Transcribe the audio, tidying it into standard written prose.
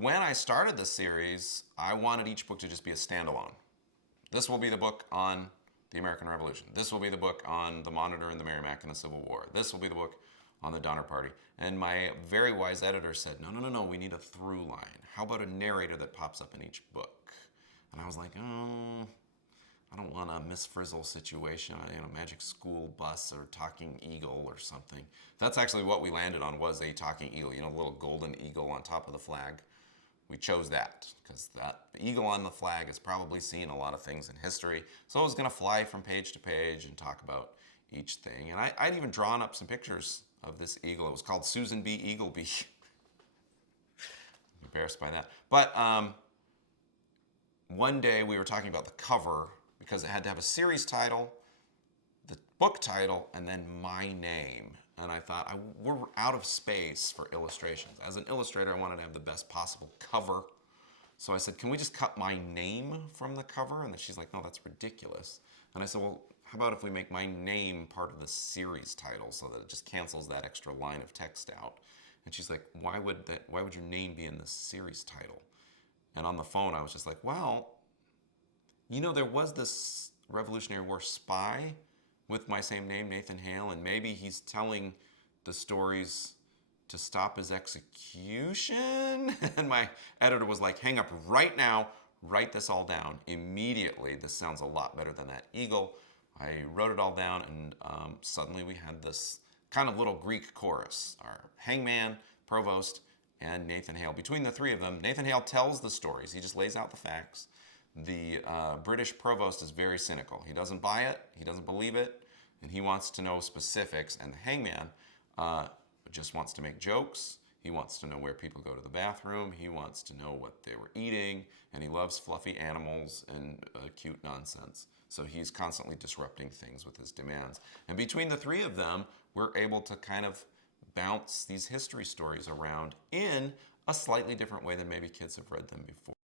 when I started this series, I wanted each book to just be a standalone. This will be the book on the American Revolution. This will be the book on the Monitor and the Merrimack in the Civil War. This will be the book on the Donner Party. And my very wise editor said, no, we need a through line. How about a narrator that pops up in each book? And I was like, oh, I don't want a Miss Frizzle situation, Magic School Bus or Talking Eagle or something. That's actually what we landed on, was a Talking Eagle, a little golden eagle on top of the flag. We chose that because the eagle on the flag has probably seen a lot of things in history. So it was going to fly from page to page and talk about each thing. And I'd even drawn up some pictures of this eagle. It was called Susan B. Eagleby. I'm embarrassed by that. But one day we were talking about the cover because it had to have a series title, the book title, and then my name. And I thought, we're out of space for illustrations. As an illustrator, I wanted to have the best possible cover. So I said, can we just cut my name from the cover? And then she's like, no, that's ridiculous. And I said, well, how about if we make my name part of the series title so that it just cancels that extra line of text out? And she's like, why would your name be in the series title? And on the phone, I was just like, well, there was this Revolutionary War spy with my same name, Nathan Hale, and maybe he's telling the stories to stop his execution? And my editor was like, hang up right now, write this all down immediately. This sounds a lot better than that eagle. I wrote it all down, and suddenly we had this kind of little Greek chorus. Our hangman, provost, and Nathan Hale. Between the three of them, Nathan Hale tells the stories. He just lays out the facts. The British provost is very cynical. He doesn't buy it, he doesn't believe it, and he wants to know specifics. And the hangman just wants to make jokes. He wants to know where people go to the bathroom. He wants to know what they were eating, and he loves fluffy animals and cute nonsense. So he's constantly disrupting things with his demands. And between the three of them, we're able to kind of bounce these history stories around in a slightly different way than maybe kids have read them before.